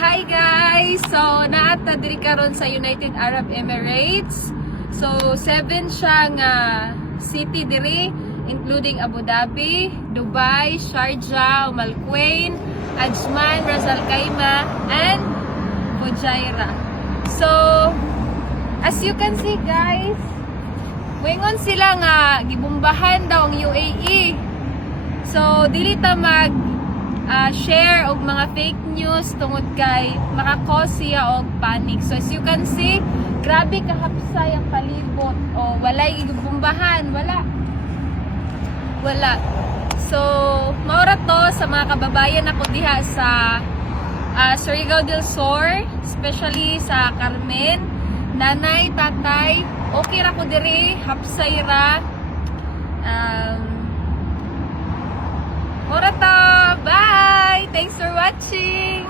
Hi guys! So, naata diri karon sa United Arab Emirates. So, 7 siyang city diri, including Abu Dhabi, Dubai, Sharjah, Al Quwain, Ajman, Ras Al Khaimah, and Fujairah. So, as you can see guys, wingon sila nga gibumbahan daw ang UAE. So, dili ta share og mga fake news tungod kay maka-cause siya og panic. So as you can see, grabe kahapsay ang palibot. O walay gibumbahan, wala. So maura to sa mga kababayan ako diha sa Surigao del Sur, especially sa Carmen. Nanay, tatay, okay ra ko diri, hapsay ra. Maura to. Bye! Thanks for watching!